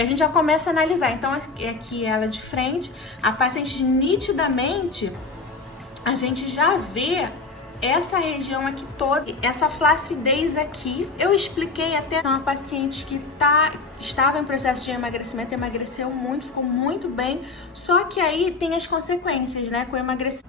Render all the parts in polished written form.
a gente já começa a analisar. Então, aqui ela de frente, a paciente nitidamente, a gente já vê essa região aqui toda, essa flacidez aqui. Eu expliquei até uma paciente que estava em processo de emagrecimento, emagreceu muito, ficou muito bem, só que aí tem as consequências, né, com o emagrecimento.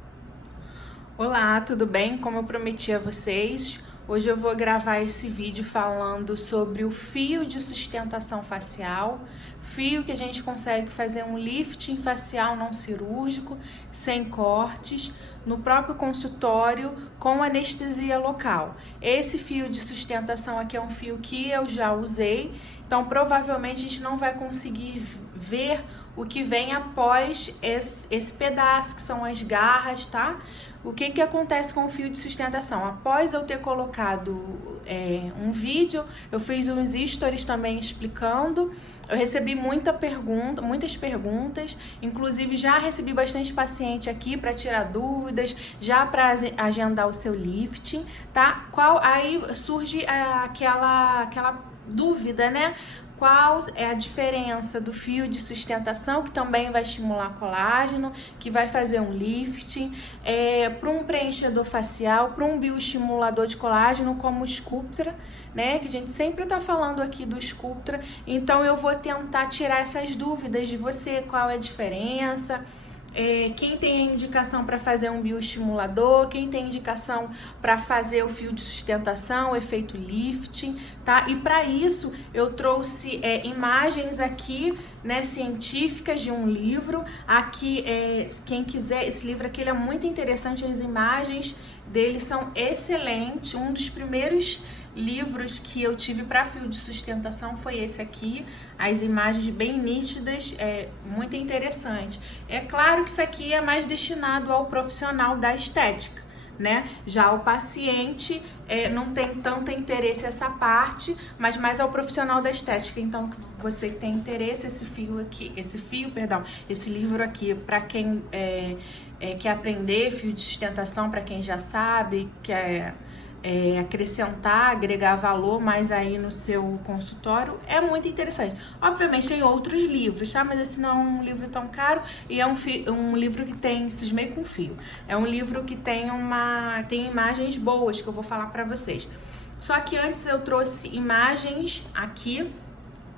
Olá, tudo bem? Como eu prometi a vocês, hoje eu vou gravar esse vídeo falando sobre o fio de sustentação facial, fio que a gente consegue fazer um lifting facial não cirúrgico, sem cortes, no próprio consultório, com anestesia local. Esse fio de sustentação aqui é um fio que eu já usei, então provavelmente a gente não vai conseguir ver o que vem após esse pedaço, que são as garras, tá? O que acontece com o fio de sustentação? Após eu ter colocado um vídeo, eu fiz uns stories também explicando, eu recebi muitas perguntas, inclusive já recebi bastante paciente aqui para tirar dúvidas, já para agendar o seu lifting, tá? Aí surge aquela dúvida, né? Qual é a diferença do fio de sustentação, que também vai estimular colágeno, que vai fazer um lifting, para um preenchedor facial, para um bioestimulador de colágeno como o Sculptra, né? Que a gente sempre tá falando aqui do Sculptra. Então eu vou tentar tirar essas dúvidas de você, qual é a diferença. Quem tem a indicação para fazer um bioestimulador, quem tem indicação para fazer o fio de sustentação, o efeito lifting, tá? E para isso eu trouxe imagens aqui, né, científicas de um livro. Aqui, quem quiser, esse livro aqui ele é muito interessante, as imagens dele são excelentes. Um dos primeiros livros que eu tive para fio de sustentação foi esse aqui, as imagens bem nítidas, muito interessante. É claro que isso aqui é mais destinado ao profissional da estética, né? Já o paciente não tem tanto interesse essa parte, mas mais ao profissional da estética. Então, você que tem interesse, esse livro aqui, para quem quer aprender fio de sustentação, para quem já sabe, quer acrescentar, agregar valor mais aí no seu consultório, é muito interessante. Obviamente tem outros livros, tá? Mas esse não é um livro tão caro e é um livro que tem, cismei com fio, é um livro que tem imagens boas que eu vou falar pra vocês. Só que antes eu trouxe imagens aqui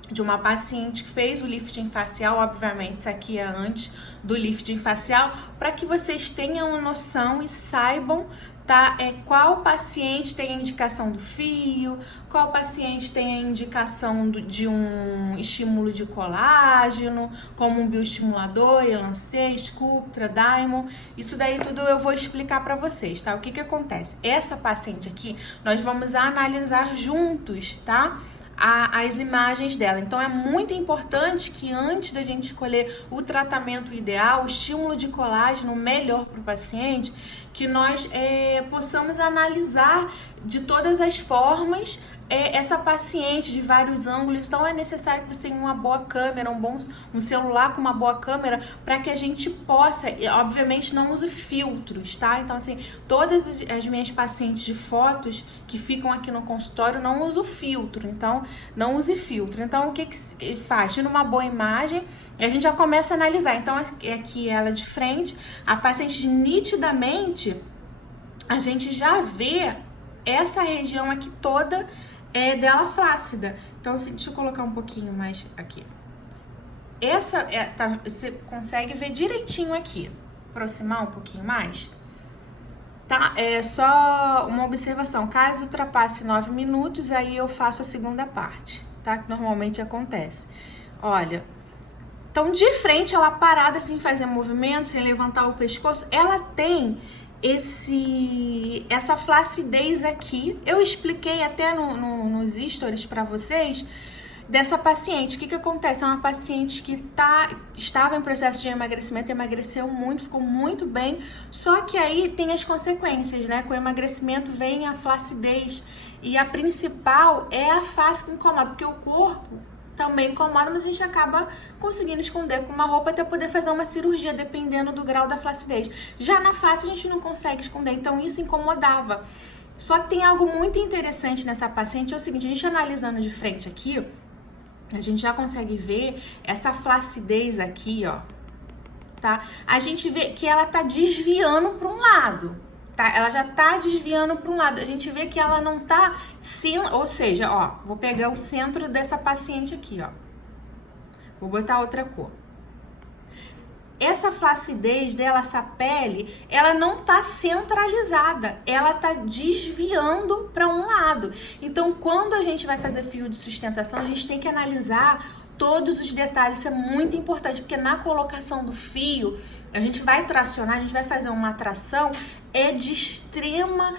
de uma paciente que fez o lifting facial. Obviamente isso aqui é antes do lifting facial, para que vocês tenham uma noção e saibam, tá? Qual paciente tem a indicação do fio, qual paciente tem a indicação de um estímulo de colágeno, como um bioestimulador, Elancê, Sculptra, Diamond. Isso daí tudo eu vou explicar para vocês, tá? O que acontece? Essa paciente aqui, nós vamos analisar juntos, tá? As imagens dela. Então é muito importante que antes da gente escolher o tratamento ideal, o estímulo de colágeno melhor para o paciente, que nós possamos analisar de todas as formas essa paciente de vários ângulos. Então é necessário que você tenha uma boa câmera, um celular com uma boa câmera, para que a gente possa, obviamente não use filtros, tá? Então assim, todas as minhas pacientes de fotos que ficam aqui no consultório não uso filtro, então não use filtro. Então o que faz? Tira uma boa imagem e a gente já começa a analisar. Então aqui ela de frente, a paciente nitidamente, a gente já vê essa região aqui toda dela flácida. Então, assim, deixa eu colocar um pouquinho mais aqui. Você consegue ver direitinho aqui. Aproximar um pouquinho mais. Tá? É só uma observação. Caso ultrapasse 9 minutos, aí eu faço a segunda parte, tá? Que normalmente acontece. Olha, então de frente, ela parada sem fazer movimento, sem levantar o pescoço, ela tem essa flacidez aqui. Eu expliquei até nos stories para vocês dessa paciente. O que acontece? É uma paciente que estava em processo de emagrecimento, emagreceu muito, ficou muito bem, só que aí tem as consequências, né? Com o emagrecimento vem a flacidez, e a principal é a face que incomoda, porque o corpo também incomoda, mas a gente acaba conseguindo esconder com uma roupa até poder fazer uma cirurgia, dependendo do grau da flacidez. Já na face a gente não consegue esconder, então isso incomodava. Só que tem algo muito interessante nessa paciente, é o seguinte: a gente analisando de frente aqui, a gente já consegue ver essa flacidez aqui, ó, tá? A gente vê que ela tá desviando para um lado, tá? Ela já tá desviando para um lado. A gente vê que ela não tá, ou seja, ó, vou pegar o centro dessa paciente aqui, ó. Vou botar outra cor. Essa flacidez dela, essa pele, ela não tá centralizada, ela tá desviando para um lado. Então, quando a gente vai fazer fio de sustentação, a gente tem que analisar todos os detalhes. Isso é muito importante, porque na colocação do fio, a gente vai tracionar, a gente vai fazer uma tração, é de extrema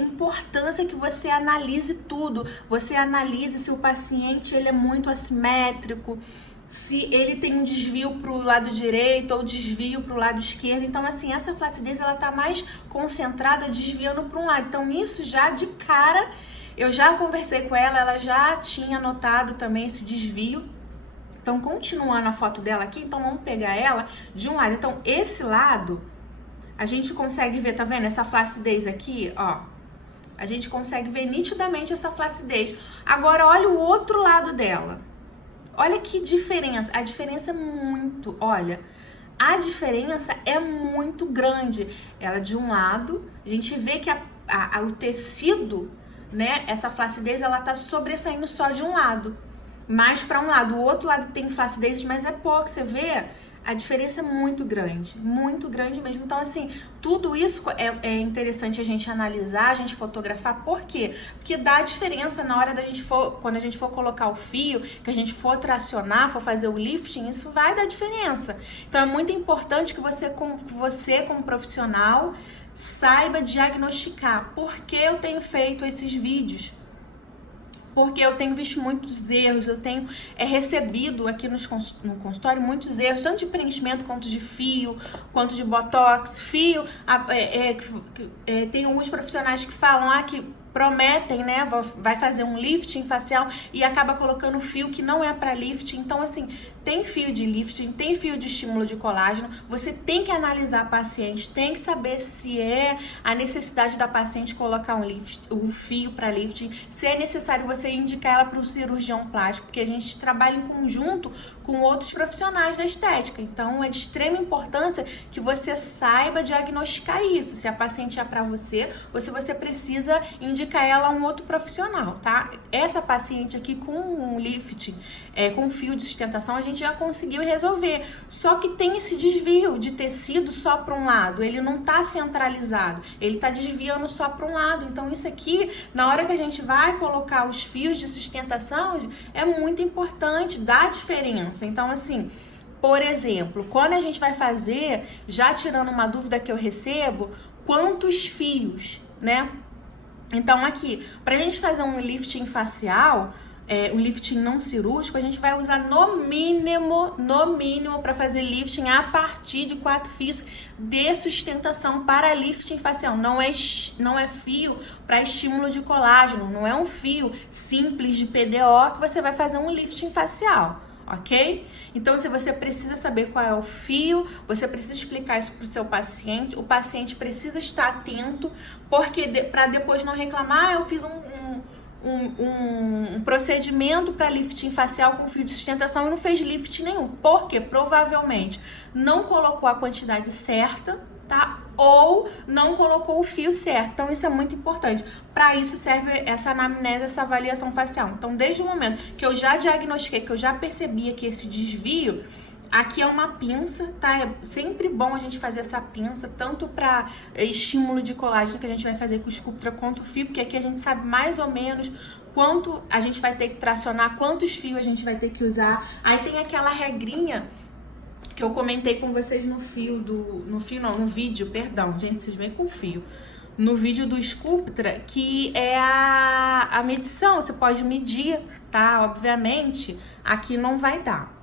importância que você analise tudo. Você analise se o paciente ele é muito assimétrico, se ele tem um desvio para o lado direito ou desvio para o lado esquerdo. Então, assim, essa flacidez, ela tá mais concentrada, desviando para um lado. Então, nisso, já de cara, eu já conversei com ela, ela já tinha notado também esse desvio. Então, continuando a foto dela aqui, então vamos pegar ela de um lado. Então, esse lado, a gente consegue ver, tá vendo? Essa flacidez aqui, ó. A gente consegue ver nitidamente essa flacidez. Agora, olha o outro lado dela. Olha que diferença, a diferença é muito, olha, a diferença é muito grande. Ela de um lado, a gente vê que o tecido, né, essa flacidez, ela tá sobressaindo só de um lado, mais para um lado. O outro lado tem flacidez, mas é pouco, você vê? A diferença é muito grande mesmo. Então, assim, tudo isso é interessante a gente analisar, a gente fotografar. Por quê? Porque dá diferença na hora quando a gente for colocar o fio, que a gente for tracionar, for fazer o lifting, isso vai dar diferença. Então, é muito importante que você como profissional, saiba diagnosticar. Por que eu tenho feito esses vídeos? Porque eu tenho visto muitos erros, eu tenho recebido aqui no consultório muitos erros, tanto de preenchimento quanto de fio, quanto de botox, fio. Tem alguns profissionais que falam que prometem, né, vai fazer um lifting facial e acaba colocando fio que não é para lifting. Então, assim, tem fio de lifting, tem fio de estímulo de colágeno, você tem que analisar a paciente, tem que saber se é a necessidade da paciente colocar um fio para lifting, se é necessário você indicar ela para o cirurgião plástico, porque a gente trabalha em conjunto com outros profissionais da estética. Então, é de extrema importância que você saiba diagnosticar isso, se a paciente é para você ou se você precisa indicar ela a um outro profissional, tá? Essa paciente aqui com um lifting, com fio de sustentação, a gente já conseguiu resolver. Só que tem esse desvio de tecido só para um lado, ele não tá centralizado, ele tá desviando só para um lado. Então, isso aqui, na hora que a gente vai colocar os fios de sustentação, é muito importante, dá diferença. Então, assim, por exemplo, quando a gente vai fazer, já tirando uma dúvida que eu recebo, quantos fios, né? Então, aqui, pra gente fazer um lifting facial, um lifting não cirúrgico, a gente vai usar no mínimo para fazer lifting a partir de 4 fios de sustentação para lifting facial. Não é fio para estímulo de colágeno, não é um fio simples de PDO que você vai fazer um lifting facial. Ok? Então, se você precisa saber qual é o fio, você precisa explicar isso para o seu paciente. O paciente precisa estar atento, porque para depois não reclamar, eu fiz um procedimento para lifting facial com fio de sustentação e não fez lifting nenhum. Porque provavelmente não colocou a quantidade certa, tá? Ou não colocou o fio certo. Então, isso é muito importante. Para isso serve essa anamnese, essa avaliação facial. Então, desde o momento que eu já diagnostiquei, que eu já percebi aqui esse desvio, aqui é uma pinça, tá? É sempre bom a gente fazer essa pinça, tanto para estímulo de colágeno que a gente vai fazer com o Sculptra, quanto o fio, porque aqui a gente sabe mais ou menos quanto a gente vai ter que tracionar, quantos fios a gente vai ter que usar. Aí tem aquela regrinha que eu comentei com vocês no vídeo, perdão, gente, vocês vêm com fio. No vídeo do Sculptra, que é a medição, você pode medir, tá? Obviamente, aqui não vai dar.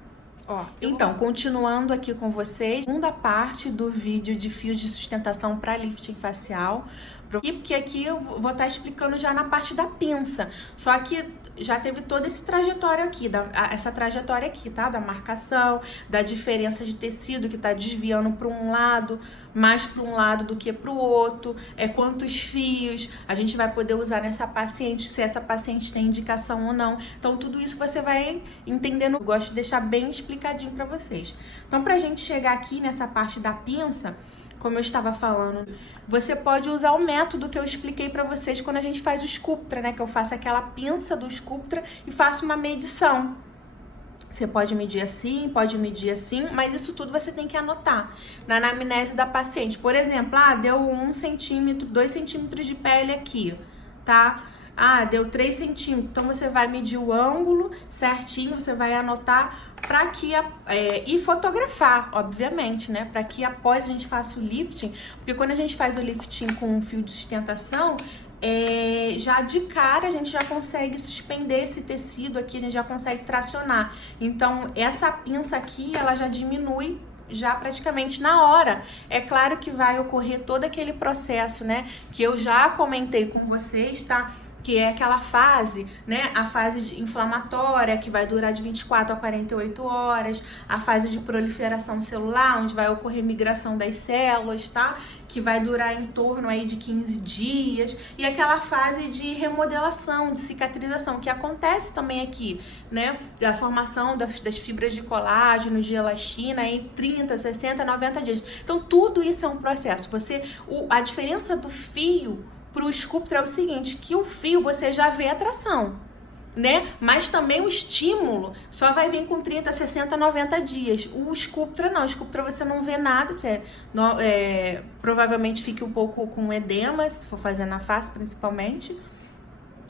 Ó, então, continuando aqui com vocês, segunda parte do vídeo de fios de sustentação para lifting facial. Porque aqui eu vou estar explicando já na parte da pinça. Só que já teve todo esse trajetório aqui, essa trajetória aqui, tá? Da marcação, da diferença de tecido que tá desviando para um lado, mais para um lado do que para o outro, quantos fios a gente vai poder usar nessa paciente, se essa paciente tem indicação ou não. Então, tudo isso você vai entendendo. Eu gosto de deixar bem explicadinho para vocês. Então, pra gente chegar aqui nessa parte da pinça, como eu estava falando, você pode usar o método que eu expliquei para vocês quando a gente faz o Sculptra, né? Que eu faço aquela pinça do Sculptra e faço uma medição. Você pode medir assim, mas isso tudo você tem que anotar na anamnese da paciente. Por exemplo, deu 1 centímetro, 2 centímetros de pele aqui, tá? Deu 3 centímetros. Então, você vai medir o ângulo certinho, você vai anotar para que... e fotografar, obviamente, né? Para que após a gente faça o lifting, porque quando a gente faz o lifting com um fio de sustentação, já de cara a gente já consegue suspender esse tecido aqui, a gente já consegue tracionar. Então, essa pinça aqui, ela já diminui já praticamente na hora. É claro que vai ocorrer todo aquele processo, né? Que eu já comentei com vocês, tá? Que é aquela fase, né? A fase inflamatória, que vai durar de 24 a 48 horas, a fase de proliferação celular, onde vai ocorrer migração das células, tá? Que vai durar em torno aí de 15 dias, e aquela fase de remodelação, de cicatrização, que acontece também aqui, né? Da formação das fibras de colágeno, de elastina, em 30, 60, 90 dias. Então, tudo isso é um processo. A diferença do fio pro Sculptra é o seguinte, que o fio você já vê a tração, né? Mas também o estímulo só vai vir com 30, 60, 90 dias. O Sculptra não, o Sculptra você não vê nada, você provavelmente fique um pouco com edema, se for fazer na face principalmente.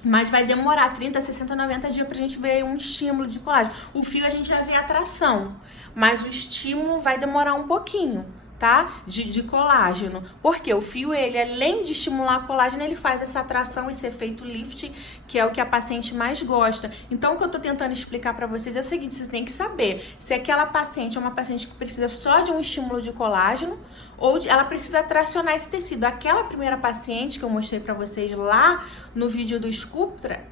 Mas vai demorar 30, 60, 90 dias pra gente ver um estímulo de colágeno. O fio a gente já vê a tração, mas o estímulo vai demorar um pouquinho, tá? De colágeno. Porque o fio, ele, além de estimular o colágeno, ele faz essa atração, esse efeito lift, que é o que a paciente mais gosta. Então, o que eu tô tentando explicar pra vocês é o seguinte, vocês têm que saber se aquela paciente é uma paciente que precisa só de um estímulo de colágeno ou ela precisa tracionar esse tecido. Aquela primeira paciente que eu mostrei pra vocês lá no vídeo do Sculptra,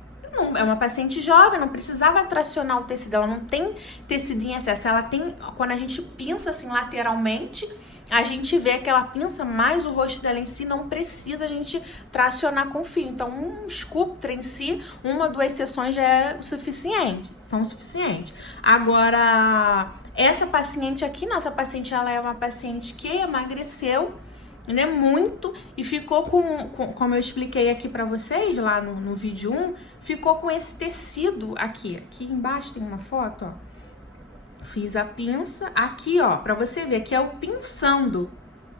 é uma paciente jovem, não precisava tracionar o tecido, ela não tem tecido em excesso, ela tem, quando a gente pinça assim lateralmente, a gente vê aquela pinça, mas o rosto dela em si não precisa a gente tracionar com fio. Então, um Sculptra em si, 1 ou 2 sessões já é o suficiente, são o suficiente. Agora, essa paciente aqui, nossa paciente, ela é uma paciente que emagreceu, né, muito, e ficou como eu expliquei aqui pra vocês lá no vídeo 1, ficou com esse tecido aqui embaixo tem uma foto, ó. Fiz a pinça, aqui, ó, pra você ver, que é o pinçando,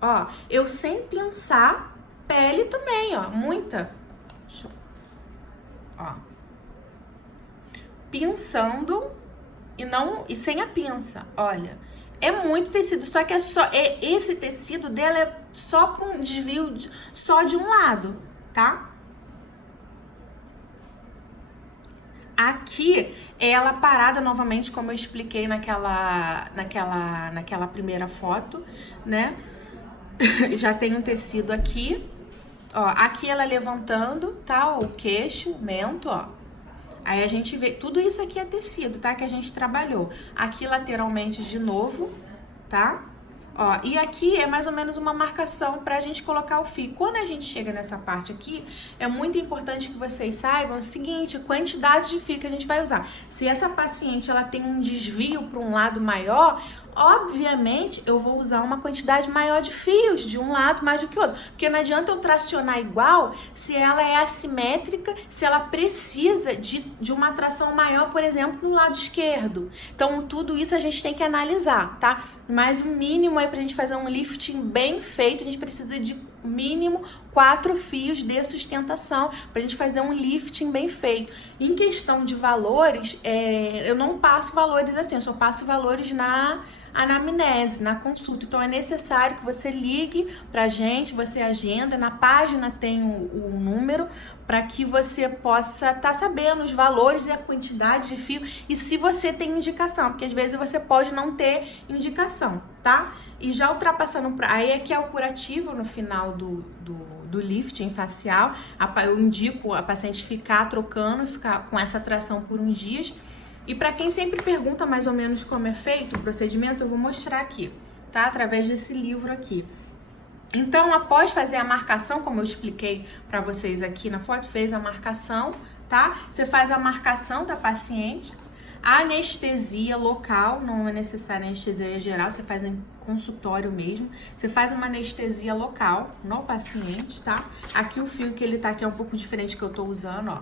ó, eu sem pinçar, pele também, ó, muita, ó, pinçando e sem a pinça, olha. É muito tecido, só que esse tecido dela é só para um desvio só de um lado, tá? Aqui, ela parada novamente, como eu expliquei naquela primeira foto, né? Já tem um tecido aqui, ó, aqui ela levantando, tá? O queixo, o mento, ó. Aí a gente vê, tudo isso aqui é tecido, tá? Que a gente trabalhou. Aqui lateralmente de novo, tá? Ó, e aqui é mais ou menos uma marcação pra gente colocar o fio. Quando a gente chega nessa parte aqui, é muito importante que vocês saibam o seguinte, quantidade de fio que a gente vai usar. Se essa paciente, ela tem um desvio para um lado maior, obviamente, eu vou usar uma quantidade maior de fios de um lado mais do que o outro. Porque não adianta eu tracionar igual se ela é assimétrica, se ela precisa de uma tração maior, por exemplo, no lado esquerdo. Então, tudo isso a gente tem que analisar, tá? Mas o mínimo aí pra gente fazer um lifting bem feito, a gente precisa de mínimo 4 fios de sustentação pra gente fazer um lifting bem feito. Em questão de valores, eu não passo valores assim, eu só passo valores na anamnese, na consulta. Então é necessário que você ligue pra gente, você agenda, na página tem o número para que você possa estar sabendo os valores e a quantidade de fio e se você tem indicação, porque às vezes você pode não ter indicação, tá? E já ultrapassando, aí é que é o curativo no final do do lifting facial. Eu indico a paciente ficar trocando, ficar com essa tração por uns dias. E para quem sempre pergunta mais ou menos como é feito o procedimento, eu vou mostrar aqui, tá? Através desse livro aqui. Então, após fazer a marcação, como eu expliquei para vocês aqui na foto, fez a marcação, tá? Você faz a marcação da paciente, a anestesia local, não é necessária anestesia geral, você faz em consultório mesmo. Você faz uma anestesia local no paciente, tá? Aqui o fio que ele tá aqui é um pouco diferente que eu tô usando, ó.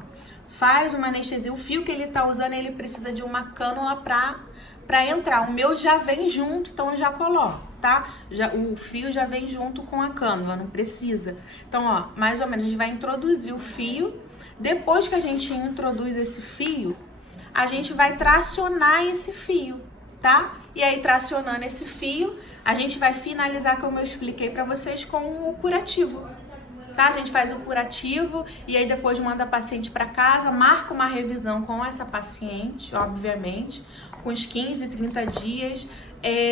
Faz uma anestesia, o fio que ele tá usando, ele precisa de uma cânula pra entrar. O meu já vem junto, então eu já coloco, tá? O fio já vem junto com a cânula, não precisa. Então, ó, mais ou menos, a gente vai introduzir o fio. Depois que a gente introduz esse fio, a gente vai tracionar esse fio, tá? E aí, tracionando esse fio, a gente vai finalizar, como eu expliquei pra vocês, com o curativo. Tá? A gente faz o curativo e aí depois manda a paciente para casa, marca uma revisão com essa paciente, obviamente, com uns 15, 30 dias.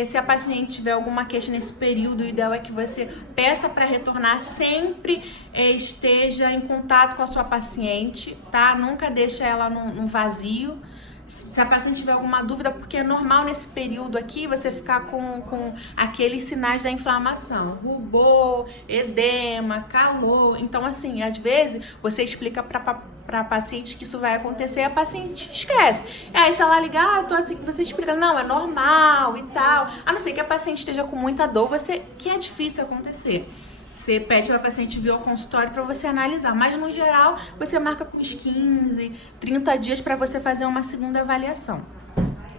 Se a paciente tiver alguma queixa nesse período, o ideal é que você peça para retornar, sempre esteja em contato com a sua paciente, tá? Nunca deixa ela no vazio. Se a paciente tiver alguma dúvida, porque é normal nesse período aqui você ficar com aqueles sinais da inflamação, rubor, edema, calor. Então, assim, às vezes você explica para paciente que isso vai acontecer e a paciente esquece. Aí, se ela ligar, tô assim, você explica, não, é normal e tal. A não ser que a paciente esteja com muita dor, que é difícil acontecer. Você pede para a paciente vir ao consultório para você analisar, mas no geral você marca com uns 15, 30 dias para você fazer uma segunda avaliação.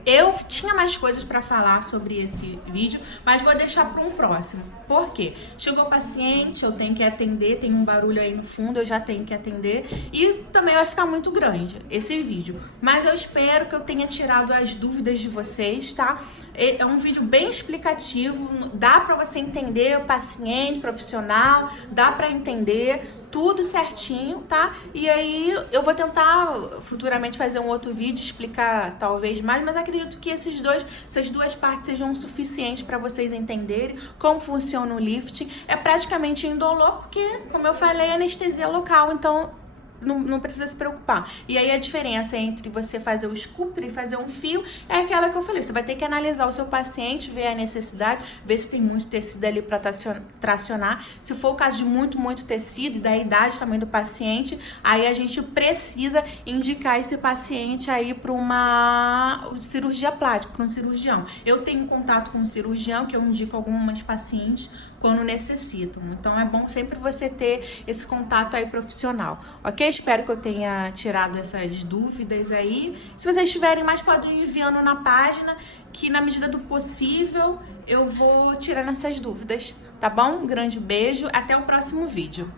Eu tinha mais coisas para falar sobre esse vídeo, mas vou deixar para um próximo. Por quê? Chegou o paciente, eu tenho que atender, tem um barulho aí no fundo, eu já tenho que atender e também vai ficar muito grande esse vídeo. Mas eu espero que eu tenha tirado as dúvidas de vocês, tá? É um vídeo bem explicativo, dá para você entender o paciente, profissional, dá para entender tudo certinho, tá? E aí eu vou tentar futuramente fazer um outro vídeo, explicar talvez mais, mas acredito que essas duas partes sejam suficientes para vocês entenderem como funciona o lifting. É praticamente indolor, porque, como eu falei, é anestesia local, então não precisa se preocupar. E aí a diferença entre você fazer o scooper e fazer um fio é aquela que eu falei. Você vai ter que analisar o seu paciente, ver a necessidade, ver se tem muito tecido ali para tracionar. Se for o caso de muito tecido e da idade também do paciente, aí a gente precisa indicar esse paciente aí para uma cirurgia plástica, para um cirurgião. Eu tenho contato com um cirurgião que eu indico algumas pacientes quando necessitam. Então é bom sempre você ter esse contato aí profissional, ok? Espero que eu tenha tirado essas dúvidas aí. Se vocês tiverem mais, podem ir enviando na página, que na medida do possível eu vou tirando essas dúvidas, tá bom? Um grande beijo, até o próximo vídeo.